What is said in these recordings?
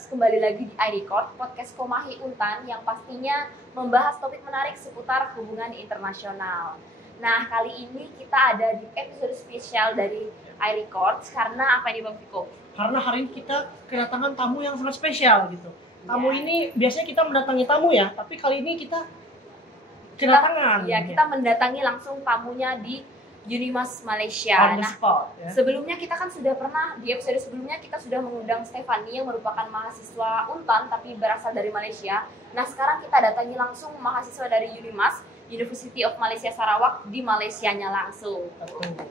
Comers, kembali lagi di iRecord, podcast Komahi Untan yang pastinya membahas topik menarik seputar hubungan internasional. Nah, kali ini kita ada di episode spesial dari iRecord karena apa ini Bang Viko? Karena hari ini kita kedatangan tamu yang sangat spesial gitu. Tamu Ya. ini biasanya kita mendatangi tamu ya, tapi kali ini kita kedatangan. Kita mendatangi langsung tamunya di Unimas Malaysia. On the Nah, spot, ya. sebelumnya kita kan sudah pernah di episode sebelumnya kita sudah mengundang Stefani yang merupakan mahasiswa Untan tapi berasal dari Malaysia. Nah, sekarang kita datangi langsung mahasiswa dari Unimas, University of Malaysia Sarawak di Malaysianya langsung. Betul.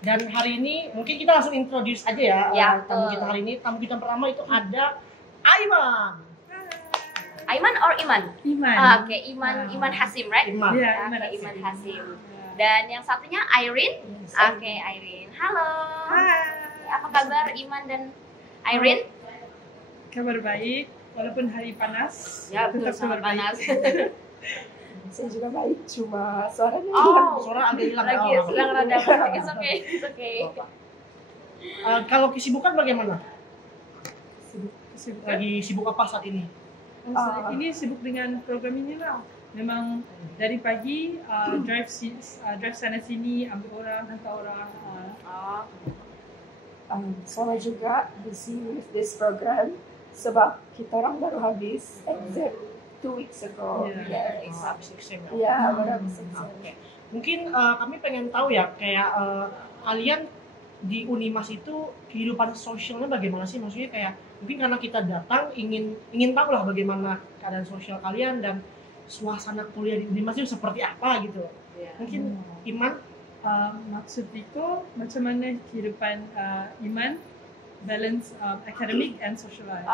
Dan hari ini mungkin kita langsung introduce aja ya, Ya, tamu kita hari ini. Tamu kita pertama itu ada Aiman. Aiman or Iman? Iman. Oke, Iman Hasim, right? Iman. Ya, Oke, Iman Hasim. Dan yang satunya Irene. Oke, Irene. Halo. Hai. Apa kabar Iman dan Irene? Kabar baik, walaupun hari panas. Ya, betul, tetap sangat kabar panas. baik. Saya juga baik, cuma suaranya Oh, Suara agak hilang. lagi ya. sedang rada. It's okay, it's okay. Kalau kesibukan bagaimana? Sibuk. Lagi sibuk apa saat ini? Ini sibuk dengan program ini lah. Memang dari pagi drive sana sini, ambil orang, hantar orang. Oh, sama juga busy with this program sebab kita orang baru habis exam 2 weeks ago. Yeah. Yes. Exam. Ya, baru habis exam. Oke. Mungkin kami pengen tahu ya, kayak kalian di Unimas itu kehidupan sosialnya bagaimana sih? Maksudnya kayak mungkin karena kita datang ingin tahu lah bagaimana keadaan sosial kalian dan suasana kuliah di Unimas itu seperti apa gitu. yeah. Mungkin Iman, Maksud Viko, macam mana kehidupan Iman balance academic and social life?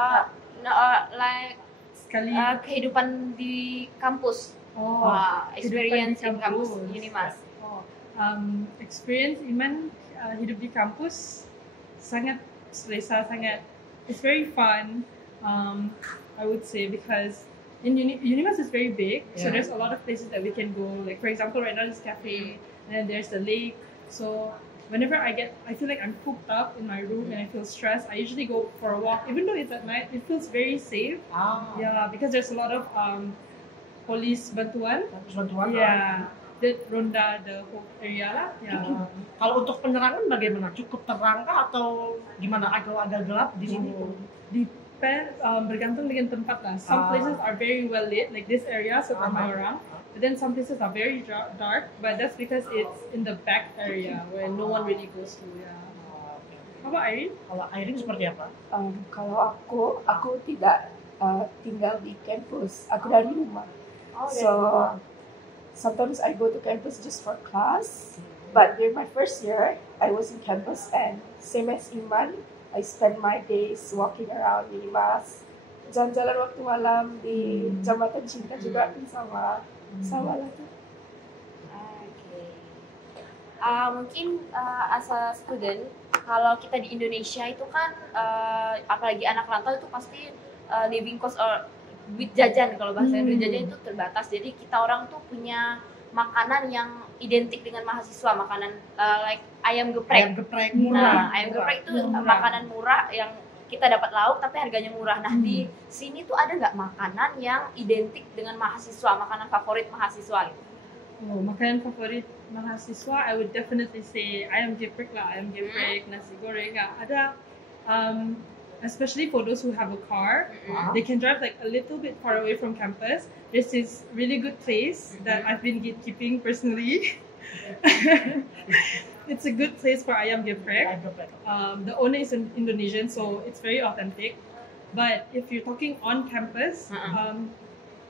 No, like Sekali. kehidupan di kampus. Oh, Experience in kehidupan di kampus kampus. Unimas. Oh, experience Iman hidup di kampus sangat selesa, sangat. It's very fun. I would say because in Unimas is very big, so Yeah. there's a lot of places that we can go. Like for example, right now there's cafe, and then there's the lake. So whenever I feel like I'm cooped up in my room and I feel stressed, I usually go for a walk. Even though it's at night, it feels very safe. Yeah, because there's a lot of police bantuan. bantuan. Yeah, that ronda the whole area lah. Yeah. Kalau untuk penerangan bagaimana? Cukup terang kah atau gimana? Agak gelap di sini? Bergantung dengan tempat lah. Some places are very well lit, like this area, so ramai orang. But then some places are very dark, but that's because it's in the back area where no one really goes to. Yeah. How about Irene? Kalau Irene seperti apa? Kalau aku tidak tinggal di kampus, aku dari rumah. So sometimes I go to campus just for class, but during my first year, I was in campus and same as Iman, I spend my days walking around Unimas, jalan-jalan waktu malam di Jambatan Cinta juga sama lah tuh. Oke. Mungkin as a student, kalau kita di Indonesia itu kan apalagi anak rantau itu pasti living cost or duit jajan, kalau bahasa duit jajan itu terbatas. Jadi kita orang tuh punya makanan yang identik dengan mahasiswa, makanan like ayam geprek. Murah. Nah, ayam geprek itu Murah. makanan murah yang kita dapat lauk tapi harganya murah. Nah, di sini tuh ada nggak makanan yang identik dengan mahasiswa, makanan favorit mahasiswa gitu? Oh, makanan favorit mahasiswa, I would definitely say ayam geprek lah, ayam geprek, nasi goreng lah. Ada, especially for those who have a car, they can drive like a little bit far away from campus. There's this really good place that I've been gatekeeping personally. It's a good place for ayam geprek. The owner is an Indonesian, so it's very authentic. But if you're talking on campus,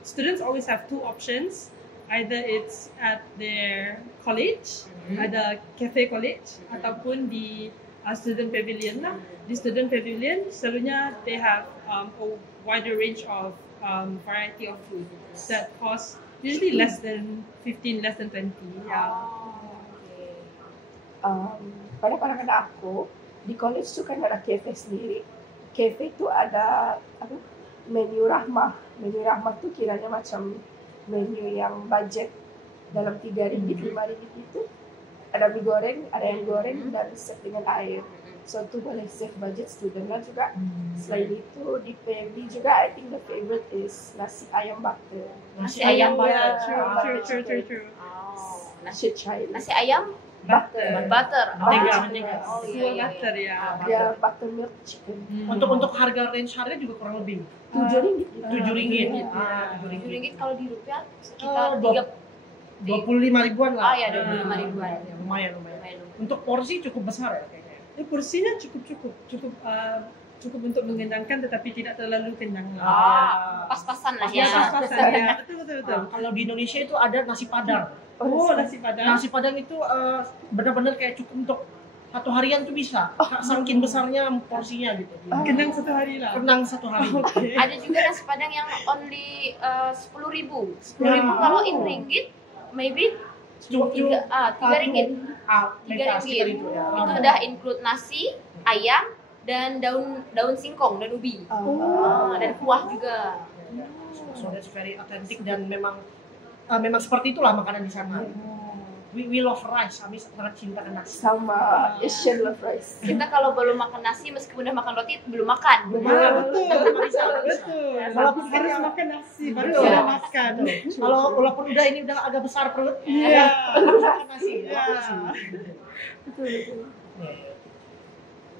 students always have two options. Either it's at their college, ada cafe college, ataupun di student pavilion lah. Di student pavilion, selalunya they have a wider range of variety of food that cost usually less than 15, less than 20. Yeah. Pada pandangan aku, di college tuh kan ada cafe sendiri. Cafe itu ada menu rahmah. Menu rahmah tuh kiranya macam menu yang budget dalam 3 ringgit, 5 ringgit itu. Ada mie goreng, ada ayam goreng, dan set dengan air. So itu boleh save budget student lah juga. Selain itu di PMB juga, I think the favorite is nasi ayam butter. Nasi ayam butter. True. Oh, Should try it. nasi ayam Butter. butter. Mentega. Oh Full iya. butter ya. Ya buttermilk chicken. Untuk harga range harga juga kurang lebih RM7. RM7. RM7 kalau di rupiah sekitar Oh, 25 ribuan lah. Oh ya, 25 ribuan. Ya, lumayan. Lumayan. Untuk porsi cukup besar ya kayaknya. Porsinya cukup untuk mengenyangkan tetapi tidak terlalu kenyang. Pas-pasan lah Ya, ya. pas-pasan ya. Betul. Kalau di Indonesia itu ada nasi padang. Oh, nasi padang. Nasi padang itu benar-benar kayak cukup untuk satu harian tuh bisa. Saking besarnya porsinya gitu. Kenang satu hari lah. Kenang satu hari. Oke. Ada juga nasi padang yang only 10.000. 10.000 Ya. kalau in ringgit maybe Cuma tiga ringgit. mereka sekitar itu ya. Itu udah include nasi, ayam, dan daun singkong, dan ubi. Dan kuah juga. So that's very authentic dan memang seperti itulah makanan di sana. We love rice, kami sangat cinta ke nasi. Sama Asian love rice. Kita kalau belum makan nasi, meskipun udah makan roti, belum makan. Betul. Walaupun harus kita- makan nasi baru Betul. bisa makan. Kalau walaupun udah agak besar perut, Iya. harus makan nasi. Iya. Betul.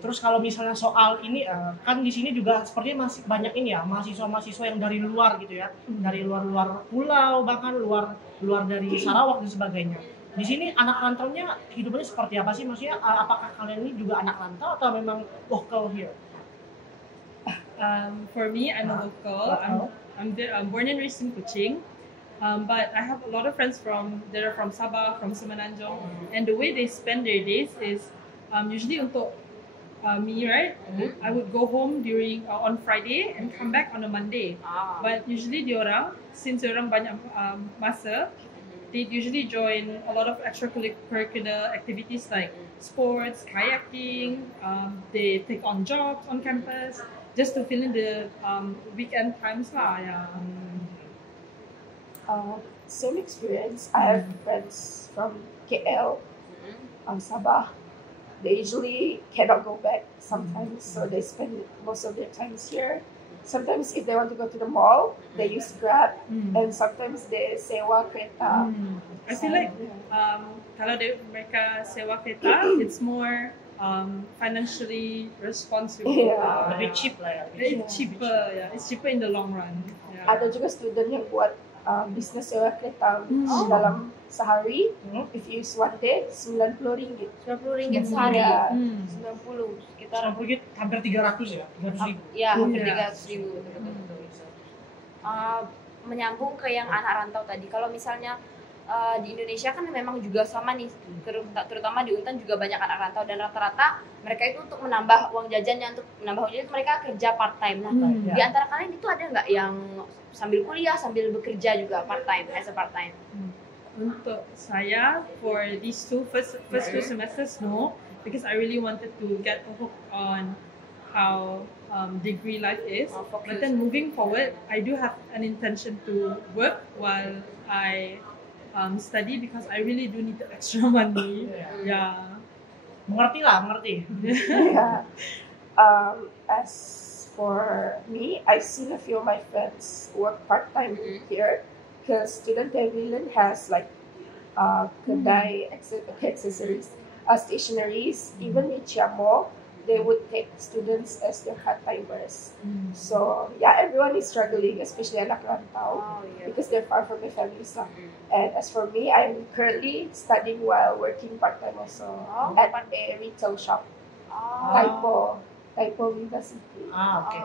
Terus kalau misalnya soal ini kan di sini juga sepertinya masih banyak ini ya mahasiswa-mahasiswa yang dari luar gitu ya, dari luar pulau bahkan luar dari Sarawak dan sebagainya. Di sini anak rantaunya hidupannya seperti apa sih? Maksudnya apakah kalian ini juga anak rantau atau memang local here? For me, I'm a local. I'm born and raised in Kuching. But I have a lot of friends that are from Sabah, from Semenanjung, and the way they spend their days is usually untuk me, right? I would go home on Friday and come back on a Monday. But usually since diorang banyak masa, they usually join a lot of extracurricular activities like sports, kayaking. They take on jobs on campus just to fill in the weekend times lah. Yeah. Same experience. I have friends from KL, Sabah. They usually cannot go back sometimes, so they spend most of their times here. Sometimes if they want to go to the mall, they use Grab, and sometimes they sewa kereta. I feel like kalau mereka sewa kereta, it's more financially responsible. Yeah. Lebih cheap lah ya. It's cheaper, yeah. It's cheaper in the long run. Yeah. Ada juga student yang buat bisnes sewa kereta dalam sehari. If you use one day, RM90. RM90 sehari. Ya. 90 sekitar. Sekarang pergi hampir 300 ya, 300 ribu. Ya, hampir Iya. 300.000 betul. Menyambung ke yang anak rantau tadi. Kalau misalnya di Indonesia kan memang juga sama nih, terutama di Untan juga banyak anak rantau dan rata-rata mereka itu untuk menambah uang jajannya, untuk menambah uang jajan mereka kerja part time. Nah, di antara kalian itu ada nggak yang sambil kuliah sambil bekerja juga part time, as a part time? Untuk saya, for these first two semesters, no, because I really wanted to get a hook on how degree life is. Focus. But then moving forward, I do have an intention to work while I study because I really do need the extra money. Yeah. Mengerti. Yeah. As for me, I've seen a few of my friends work part-time here because Student Pavilion has like kedai accessories, stationaries, even in Chiamo, they would take students as their part-timers. So yeah, everyone is struggling, especially anak rantau, because they're far from their families. And as for me, I'm currently studying while working part-time also at a retail shop, Typo University. Oke.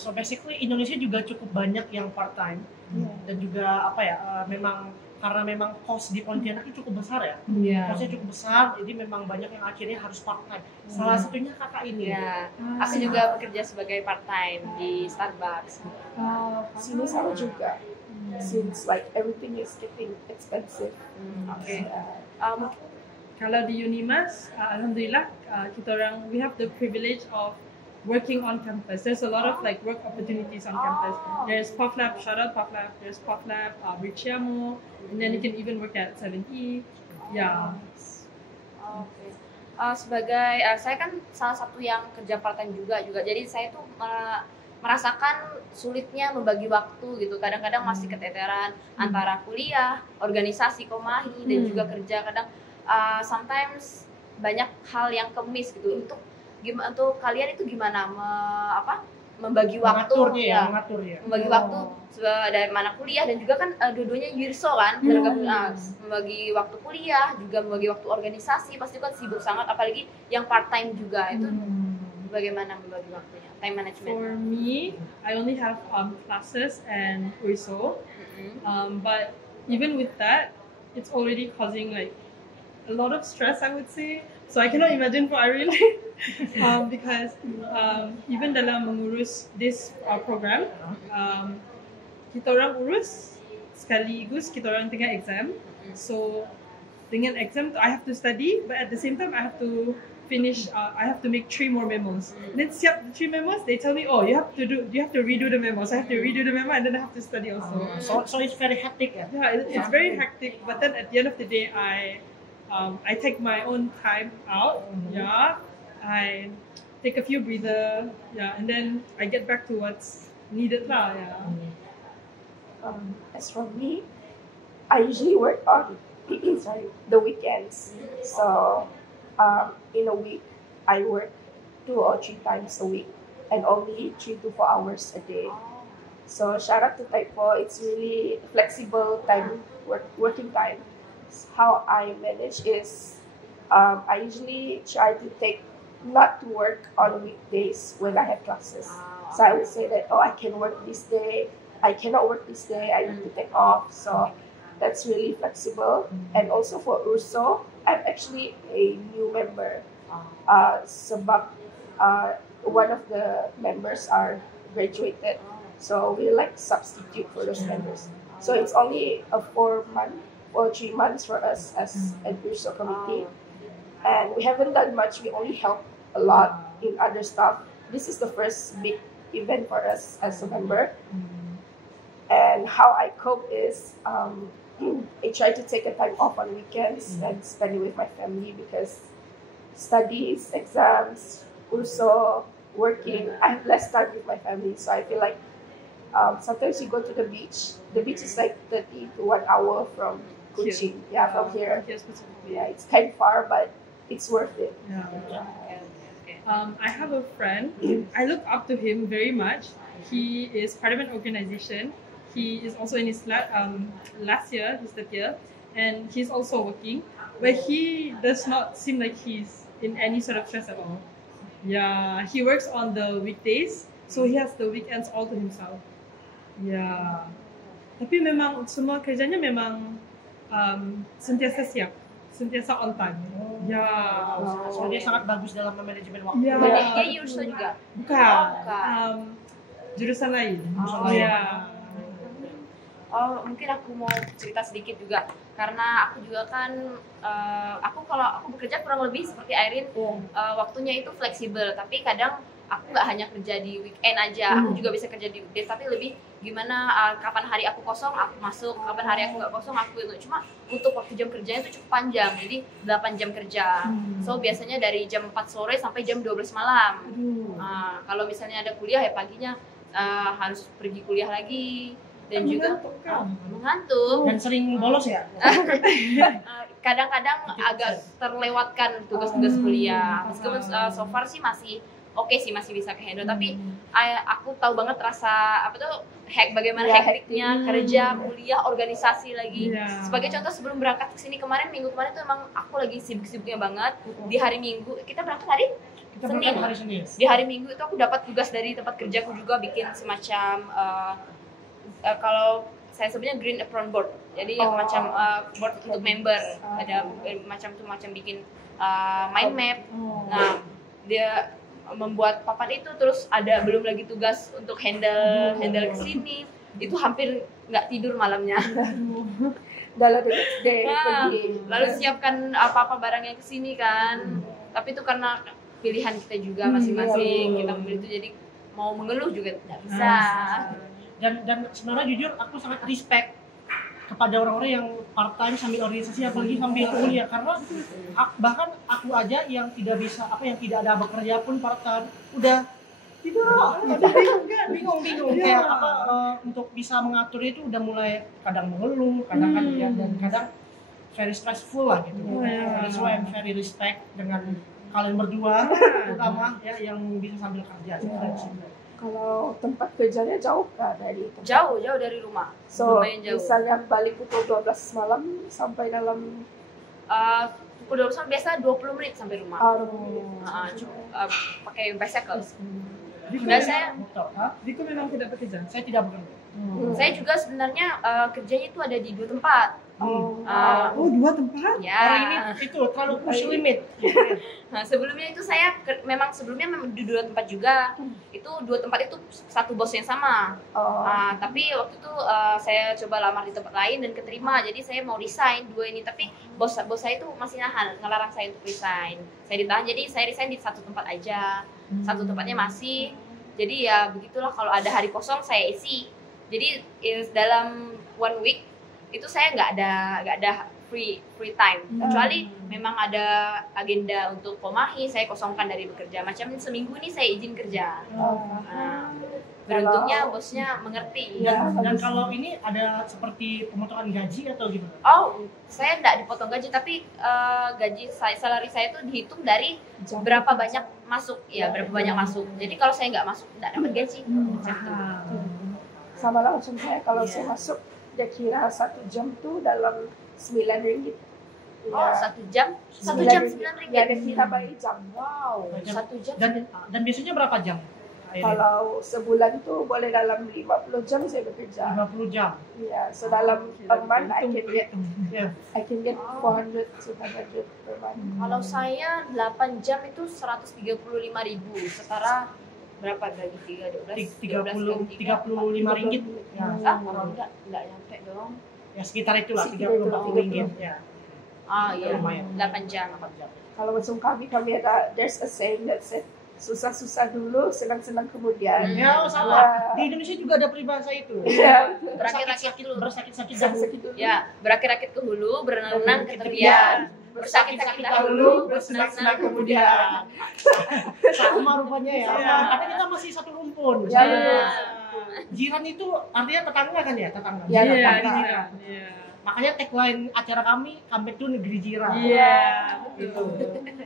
So basically Indonesia juga cukup banyak yang part time dan juga memang karena memang cost di Pontianak itu cukup besar ya. Costnya cukup besar, jadi memang banyak yang akhirnya harus part time. Salah satunya kakak ini. Ya, aku juga bekerja sebagai part time di Starbucks. Sini sama juga. Since like everything is getting expensive. Oke. Kalau di Unimas, alhamdulillah, we have the privilege of working on campus. There's a lot of like work opportunities on campus. There's POFLab, shout out POFLab. There's POFLab, Richiamo, and then you can even work at 7E. Yeah. Oke. Saya kan salah satu yang kerja part time juga, jadi saya tuh merasakan sulitnya membagi waktu gitu. Kadang-kadang masih keteteran antara kuliah, organisasi Komahi dan juga kerja. Kadang sometimes banyak hal yang kemis gitu. Untuk kalian itu gimana membagi waktu mengatur ya. Membagi waktu dari mana kuliah dan juga kan dua-duanya Yurso kan tergabung, membagi waktu kuliah juga membagi waktu organisasi pasti kan sibuk sangat, apalagi yang part time juga. Itu bagaimana membagi waktunya, time management? For me, I only have classes and URSO, but even with that, it's already causing like a lot of stress, I would say. So I cannot imagine for Irene because even dalam mengurus this program, kita orang urus sekaligus kita orang tengah exam. So dengan exam I have to study, but at the same time I have to finish. I have to make 3 more memos. And then siap the 3 memos, they tell me, oh, you have to redo the memos. I have to redo the memo and then I have to study also. So it's very hectic. Yeah, it's very hectic. But then at the end of the day, I take my own time out. Yeah, I take a few breather. Yeah, and then I get back to what's needed lah. Yeah. As for me, I usually work on the weekends. So in a week, I work 2 or 3 times a week, and only 3 to 4 hours a day. So shout out to Type 4. It's really flexible working time. How I manage is I usually try to not to work on weekdays when I have classes. So I would say that, I can work this day, I cannot work this day, I need to take off. So that's really flexible. And also for URSO, I'm actually a new member. Sebab one of the members are graduated, so we like substitute for those members. So it's only a 4 month or 3 months for us as an URSO committee, and we haven't done much. We only help a lot in other stuff. This is the first big event for us as a member. And how I cope is I try to take a time off on weekends and spend it with my family, because studies, exams, URSO, working, I have less time with my family. So I feel like sometimes you go to the beach. The beach is like 30 to 1 hour from Kuching. Yeah, from here. Yeah, it's kind of far, but it's worth it. I have a friend. I look up to him very much. He is part of an organization. He is also in his last year, his 3rd year, and he's also working. But he does not seem like he's in any sort of stress at all. Yeah, he works on the weekdays, so he has the weekends all to himself. Yeah. Tapi memang semua kerjanya memang sentiasa siap, sentiasa on time. Ya. So dia sangat bagus dalam manajemen waktu. Ya. Dia Yurso juga? Bukan. Jurusan lain. Ya. Mungkin aku mau cerita sedikit juga, karena aku juga kan kalau aku bekerja kurang lebih seperti Irene, waktunya itu fleksibel, tapi kadang aku nggak hanya kerja di weekend aja, aku juga bisa kerja di weekdays, tapi lebih gimana kapan hari aku kosong aku masuk, kapan hari aku nggak kosong aku itu. Cuma untuk waktu jam kerjanya itu cukup panjang, jadi 8 jam kerja. So biasanya dari jam 4 sore sampai jam 12 malam. Kalau misalnya ada kuliah ya paginya harus pergi kuliah lagi, dan juga mengantuk Dan sering bolos ya? Kadang-kadang agak terlewatkan tugas-tugas kuliah. Meskipun so far sih masih oke sih, masih bisa ke-handle, tapi aku tahu banget rasa bagaimana hektiknya kerja, kuliah, organisasi lagi. Sebagai contoh, sebelum berangkat ke sini minggu kemarin tuh emang aku lagi sibuk-sibuknya banget. Di hari Minggu kita berangkat hari Senin. Di hari Minggu itu aku dapat tugas dari tempat kerjaku juga, bikin semacam kalau saya sebutnya Green Apron Board. Jadi yang macam board untuk member, ada macam bikin mind map. Nah, dia membuat papan itu, terus ada belum lagi tugas untuk handle kesini, itu hampir nggak tidur malamnya. Dalam the next day pergi. Lalu siapkan apa barangnya kesini kan. Tapi itu karena pilihan kita juga masing-masing, kita memilih itu, jadi mau mengeluh juga tidak bisa. Dan sebenarnya jujur aku sangat respect kepada orang-orang yang part time sambil organisasi apalagi sambil kuliah, karena bahkan aku aja yang tidak bisa yang tidak ada bekerja pun part time udah bingung kayak untuk bisa mengatur itu udah mulai kadang mengeluh, kadang kan dan kadang very stressful lah gitu. That's why I'm very respect dengan kalian berdua terutama ya yang bisa sambil kerja. Kalau tempat kerjanya jauh kah dari tempat? Jauh dari rumah. So, lumayan jauh. misalnya balik pukul 12 malam sampai dalam Pukul 12 biasa 20 menit sampai rumah. Pakai bicycle. Dan saya Diko memang tidak bekerja. Saya tidak bekerja. Saya juga sebenarnya kerjanya itu ada di 2 tempat. Oh, 2 tempat? Ya. Orang ini itu terlalu push limit. Nah, sebelumnya itu saya memang di 2 tempat juga. Itu 2 tempat itu satu bos yang sama. Tapi waktu itu saya coba lamar di tempat lain dan keterima. Jadi saya mau resign 2 ini, tapi bos saya itu masih ngelarang saya untuk resign. Saya ditahan, jadi saya resign di 1 tempat aja. 1 tempatnya masih. Jadi ya begitulah, kalau ada hari kosong saya isi. Jadi dalam 1 week itu saya nggak ada free time, kecuali memang ada agenda untuk Pomahi saya kosongkan dari bekerja. Macam seminggu ini saya izin kerja. Beruntungnya bosnya mengerti. Dan kalau ini ada seperti pemotongan gaji atau gimana? Saya nggak dipotong gaji, tapi salary saya itu dihitung dari berapa banyak masuk, berapa banyak masuk. Jadi kalau saya nggak masuk nggak dapat gaji. Sama lah macam saya, kalau saya masuk dia kira 1 jam tuh dalam 9 ringgit. 1 jam 9 ringgit. Ya, dia kira by jam. Wow, 1 jam. Dan biasanya berapa jam? Kalau sebulan tuh boleh dalam 50 jam saya bekerja. 50 jam. Ya, so dalam per month I can get 400 to 500 per month. Kalau saya 8 jam itu 135.000, setara berapa bagi 35 ringgit. Enggak nyampe dong. Ya sekitar itulah 30-40 ringgit. Ya. Iya, 8 jam. Kalau macam kami ada, there's a saying that said, susah-susah dulu, senang-senang kemudian. Ya, sama. Di Indonesia juga ada peribahasa itu. Iya. Berakit-rakit dulu. Bersakit-sakit dulu. Ya, berakit-rakit ke hulu, berenang-renang ke tepian. Bersakit-sakit dahulu, bersenang-senang kemudian. Sama rupanya ya. Tapi kita masih satu rumpun. Ya. Jiran itu artinya tetangga kan ya? Tetangga. Ya, Iya. Makanya tagline acara kami, comeback to negeri jiran. Iya, betul.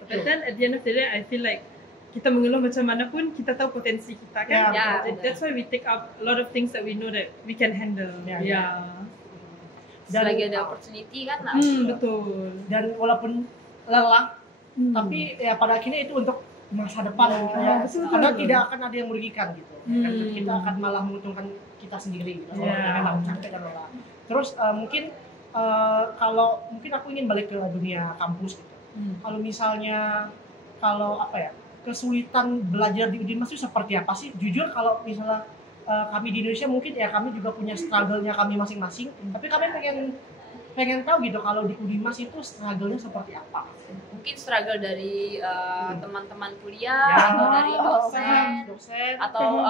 But then at the end of the day, I feel like kita mengeluh macam mana pun, kita tahu potensi kita kan. That's why we take up a lot of things that we know that we can handle. Selagi ada opportunity kan. Betul. Dan walaupun lelah, tapi ya pada akhirnya itu untuk masa depan karena tidak akan ada yang merugikan gitu. Kita akan malah menguntungkan kita sendiri gitu. Memang capek dan lelah. Terus mungkin aku ingin balik ke dunia kampus gitu. Kalau misalnya kesulitan belajar di Udimas itu seperti apa sih? Jujur kalau misalnya kami di Indonesia mungkin ya kami juga punya struggle-nya kami masing-masing, tapi kami pengen tahu gitu kalau di Udimas itu struggle-nya seperti apa. Mungkin struggle dari teman-teman kuliah atau dari dosen atau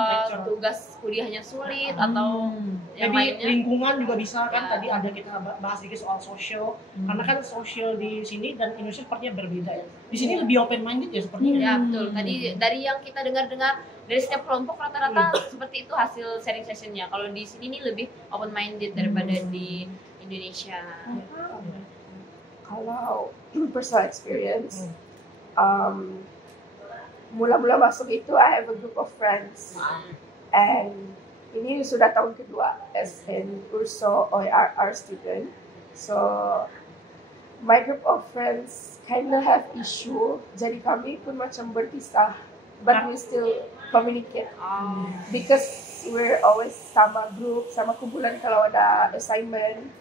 tugas kuliahnya sulit atau yang lainnya. Lingkungan juga bisa kan, tadi ada kita bahas sedikit soal social, karena kan social di sini dan Indonesia sepertinya berbeda ya. Di sini lebih open minded ya sepertinya. Ya betul. Tadi dari yang kita dengar dari setiap kelompok rata-rata seperti itu hasil sharing sessionnya. Kalau di sini nih lebih open minded daripada di Indonesia. Kalau personal experience, mula-mula masuk itu I have a group of friends, and ini sudah tahun kedua as an URSO OER student. So my group of friends kind of have issue, jadi kami pun macam berpisah, but we still communicate because we're always sama group, sama kumpulan kalau ada assignment,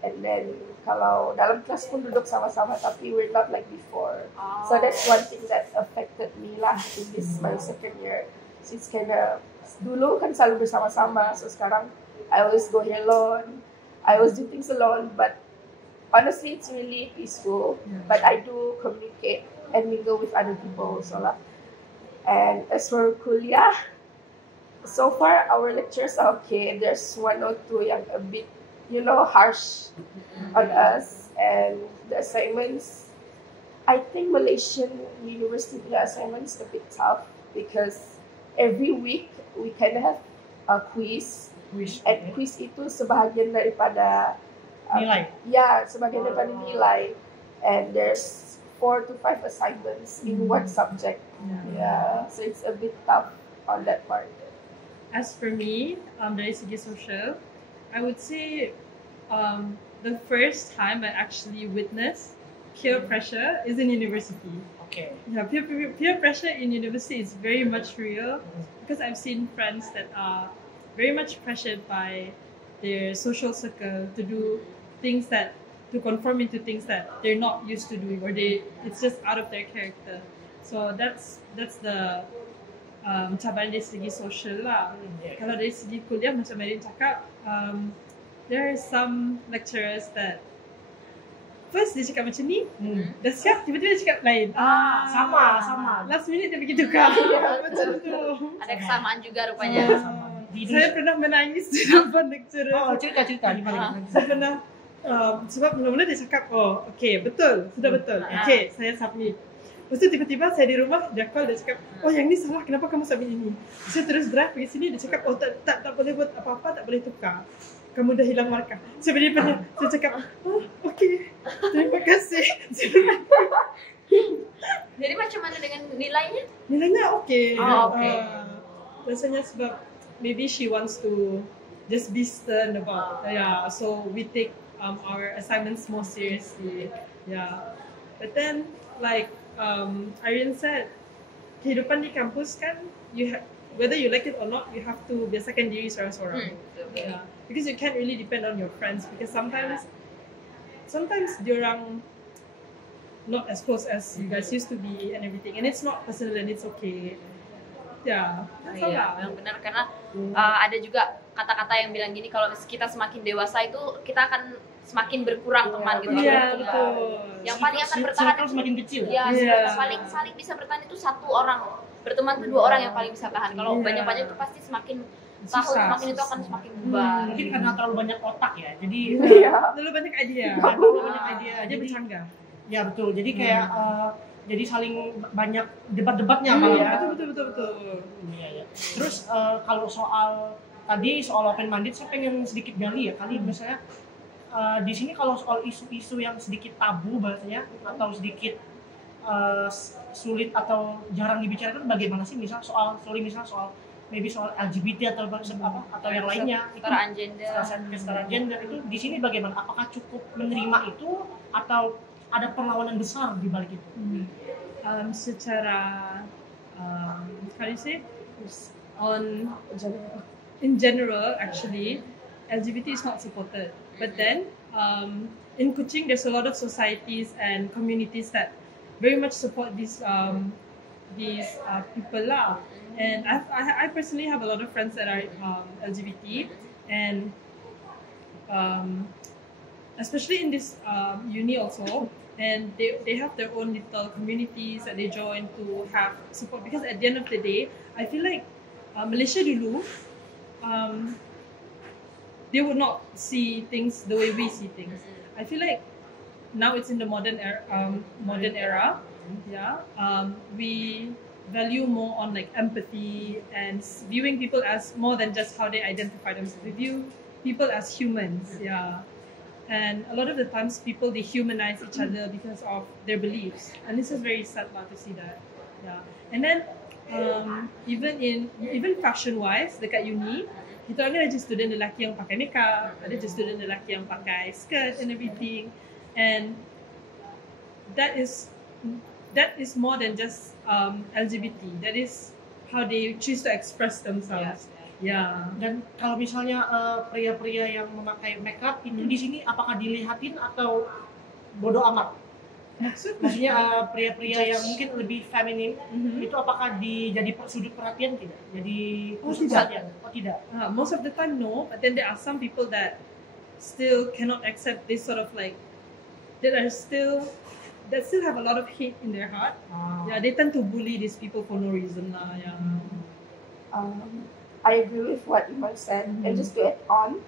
and then kalau dalam kelas pun duduk sama-sama, tapi we're not like before. So that's one thing that affected me lah in this my second year. Since kinda dulu kan selalu bersama-sama, so sekarang I always go here alone, I always do things alone, but honestly it's really peaceful. But I do communicate and mingle with other people also lah. And as for kuliah, so far our lectures are okay. There's 1 or 2 yang a bit harsh on us, and the assignments. I think Malaysian university assignments a bit tough because every week we kind of have a quiz, and quiz itu sebahagian daripada Nilai. sebagian daripada nilai, and there's 4 to 5 assignments in one subject. So it's a bit tough on that part. As for me, dari segi social, I would say the first time I actually witnessed peer pressure is in university. Okay. Yeah, peer pressure in university is very much real because I've seen friends that are very much pressured by their social circle to do things to conform into things that they're not used to doing, or it's just out of their character. So that's the cabaran dari segi social lah. Kalau dari segi kuliah, macam Marin cakap, there are some lecturers that first dia cakap macam ni, dah siap, tiba-tiba dia cakap lain. Sama. Last minute dia begitu kan. Macam tu. Ada kesamaan juga rupanya. Saya pernah menangis di depan lecturer. Cerita gimana? Saya pernah sebab mula-mula dia cakap, okay, betul, sudah betul. Okay, saya submit. Lepas tu tiba-tiba saya di rumah, dia call, dia cakap, yang ni salah, kenapa kamu submit ini? Saya terus drive pergi sini, dia cakap, tak boleh buat apa-apa, tak boleh tukar. Kamu dah hilang markah. Saya berdiri, saya cakap, okay, terima kasih. Jadi macam mana dengan nilainya? Nilainya okay. Okay. Rasanya sebab maybe she wants to just be stern about, so we take our assignments more seriously. But then, like Aryan said, kehidupan di kampus kan, whether you like it or not, you have to biasakan diri seorang-seorang. Because you can't really depend on your friends, because sometimes diorang not as close as you guys used to be and everything, and it's not personal and it's okay. That's all lah. Memang benar, karena ada juga kata-kata yang bilang gini, kalau kita semakin dewasa itu kita akan semakin berkurang teman gitu. Betul. Yang paling akan bertahan itu semakin kecil. Paling bisa bertahan itu satu orang. Berteman itu 2 orang yang paling bisa tahan. Kalau banyak-banyak itu pasti semakin tahun semakin itu akan semakin berubah. Mungkin karena terlalu banyak otak ya. Jadi Terlalu banyak idea. Dia bercanggah. Ya betul. Jadi kayak jadi saling banyak debat-debatnya kalau ya. Betul. Iya. Terus kalau soal open minded, saya pengen sedikit gali ya. Kali misalnya di sini kalau soal isu-isu yang sedikit tabu bahasanya atau sedikit sulit atau jarang dibicarakan, bagaimana sih misal soal LGBT atau atau yang lainnya, kesetaraan gender itu di sini bagaimana? Apakah cukup menerima itu atau ada perlawanan besar di balik itu? Secara in general, actually, LGBT is not supported. But then, in Kuching, there's a lot of societies and communities that very much support these people lah. And I personally have a lot of friends that are LGBT, and especially in this uni also, and they have their own little communities that they join to have support, because at the end of the day, I feel like Malaysia dulu, they would not see things the way we see things. I feel like now it's in the modern era. We value more on like empathy and viewing people as more than just how they identify themselves. We view people as humans, and a lot of the times people dehumanize each other because of their beliefs, and this is very sad to see that. And then even fashion wise, dekat uni, kita orang ada student lelaki yang pakai makeup, ada student lelaki yang pakai skirt and everything, and that is more than just LGBT. That is how they choose to express themselves. Dan kalau misalnya pria-pria yang memakai makeup itu di sini apakah dilihatin atau bodoh amat? Maksudnya pria-pria yang mungkin lebih feminin itu apakah jadi sudut perhatian tidak? Jadi pusat perhatian? Tidak. Most of the time no, but then there are some people that still cannot accept this sort of like that still have a lot of hate in their heart. They tend to bully these people for no reason lah. I agree with what Iman said, and just to add on,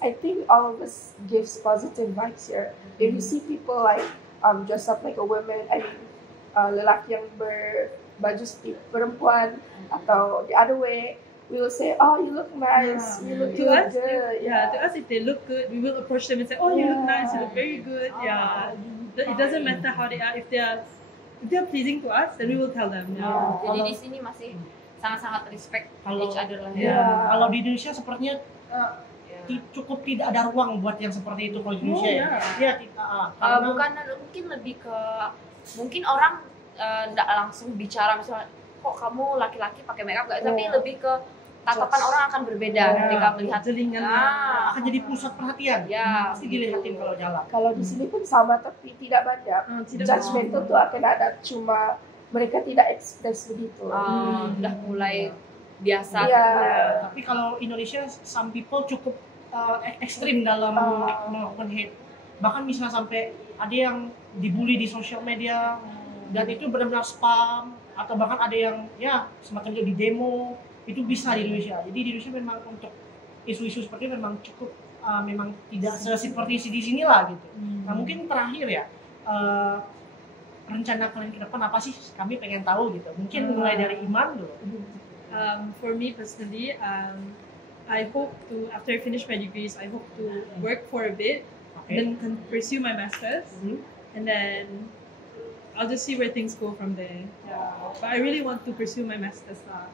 I think all of us gives positive vibes here. If you see people like dress up like a woman, I mean lelaki yang berbaju seperti perempuan atau the other way, we will say, oh, you look nice, you look To us, good. to us, if they look good, we will approach them and say, oh, you look nice, you look very good. It doesn't matter how they are. If they are pleasing to us, then we will tell them. Jadi di sini masih sangat-sangat respect Kalau- each other lah. Yeah. Kalau di Indonesia sepertinya cukup tidak ada ruang buat yang seperti itu kalau di Indonesia ya. Iya, karena Bukan, mungkin lebih ke mungkin orang nggak langsung bicara misalnya kok kamu laki-laki pakai makeup nggak, tapi lebih ke tatapan orang akan berbeda ketika melihat Jelingan. akan jadi pusat perhatian. Ya, Pasti dilihatin kalau jalan. Kalau di sini pun sama, tapi tidak banyak. Tidak Judgmental tuh akan ada, cuma mereka tidak ekspres begitu. udah mulai biasa. Iya. Tapi kalau Indonesia, some people cukup ekstrim dalam melakukan hate. Bahkan bisa sampai ada yang dibully di sosial media dan itu benar-benar spam, atau bahkan ada yang ya semacam di demo, itu bisa di Indonesia. Jadi di Indonesia memang untuk isu-isu seperti itu memang cukup memang tidak seperti di sini lah gitu. Nah mungkin terakhir ya, rencana kalian ke depan apa sih? Kami pengen tahu gitu. Mungkin mulai dari Iman dulu. For me personally, I hope to, after I finish my degrees, I hope to work for a bit, then pursue my masters, and then I'll just see where things go from there. But I really want to pursue my masters lah.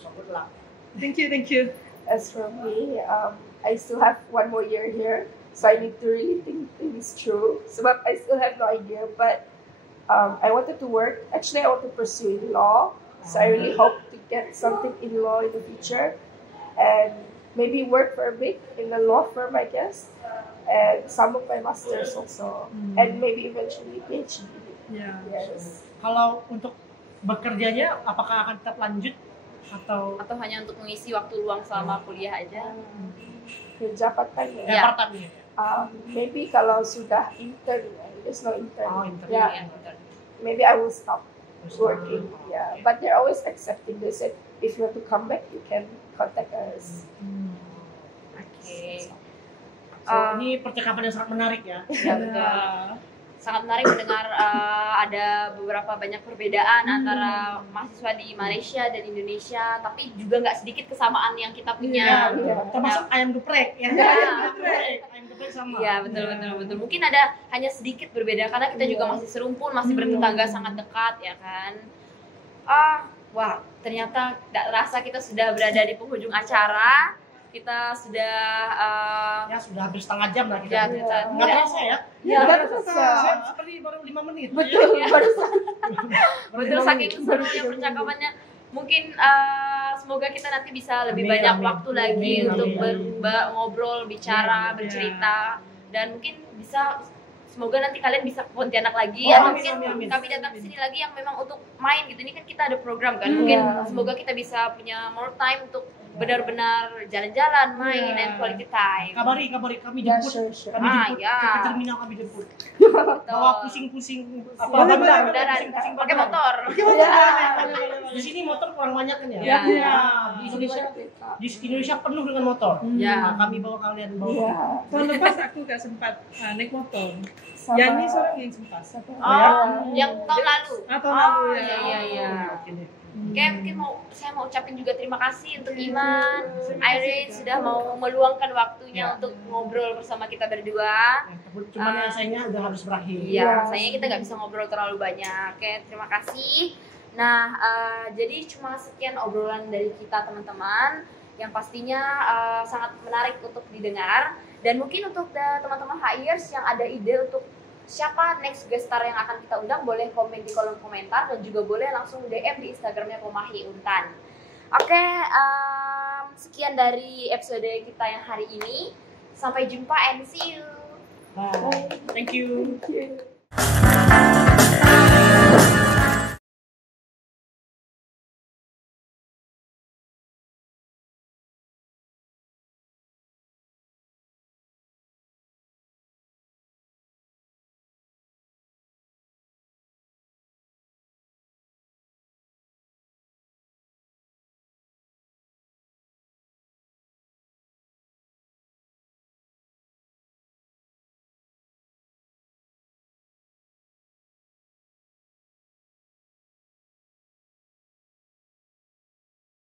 So good luck. Thank you. As for me, I still have one more year here, so I need to really think things through. So I still have no idea, but I wanted to work. Actually, I want to pursue in law, so I really hope to get something in law in the future, and maybe work for a bit in a law firm, I guess, and some of my masters also, and maybe eventually PhD. Yeah. Yes. Kalau untuk bekerjanya, apakah akan tetap lanjut atau hanya untuk mengisi waktu luang selama kuliah aja? Jabatannya. Ya. part-time? Maybe kalau sudah intern, there's no intern. Oh, intern. Yeah. Maybe I will stop working. Yeah, but they're always accepting. They said if you want to come back, you can contact us. Oke. So, ini percakapan yang sangat menarik ya. Ya, betul. Sangat menarik mendengar ada beberapa banyak perbedaan antara mahasiswa di Malaysia dan Indonesia, tapi juga nggak sedikit kesamaan yang kita punya. Termasuk ayam geprek ya. Ayam geprek sama. Iya, betul. Mungkin ada hanya sedikit berbeda karena kita juga masih serumpun, masih bertetangga sangat dekat ya kan. Wah, ternyata nggak terasa kita sudah berada di penghujung acara. Kita sudah Ya sudah hampir setengah jam lah ya, kita. Nggak terasa ya? Ya, Nggak nggak terasa. terasa. Saya seperti baru 5 menit. Betul, Ya. barusan. betul saking serunya percakapannya. Mungkin semoga kita nanti bisa lebih Amin, banyak amin. waktu lagi Amin, untuk amin. ngobrol, bicara, bercerita, dan mungkin bisa semoga nanti kalian bisa ke Pontianak lagi atau Amin, mungkin amin. kami datang ke sini lagi yang memang untuk main gitu. Ini kan kita ada program kan, mungkin Iya. semoga kita bisa punya more time untuk benar-benar jalan-jalan, main, Iya. and quality time. Kabari kami Ya, jemput. sure. Kami jemput ya. ke terminal, kami jemput. Betul. Bawa pusing-pusing apa Boleh, bandar, Beneran. pusing-pusing Pakai bandar. motor. Di sini motor kurang banyak kan ya? Ya. Di Indonesia penuh dengan motor. Ya. Nah, kami bawa kalian bawa. Iya. Tahun lepas aku gak sempat naik motor. Sama- Yang ini seorang yang sempat. Yang tahun lalu. Tahun lalu ya. Iya. Oke deh. Oke, mungkin saya mau ucapin juga terima kasih untuk Iman, Irene sudah mau meluangkan waktunya untuk ngobrol bersama kita berdua. Cuman yang sayangnya udah harus berakhir. Iya, sayangnya kita nggak bisa ngobrol terlalu banyak. Oke, terima kasih. Nah, jadi cuma sekian obrolan dari kita teman-teman yang pastinya sangat menarik untuk didengar. Dan mungkin untuk teman-teman HIers yang ada ide untuk siapa next guest star yang akan kita undang, boleh komen di kolom komentar dan juga boleh langsung DM di Instagramnya Pomahi Untan. Oke, sekian dari episode kita yang hari ini. Sampai jumpa and see you. Bye. Thank you. Thank you.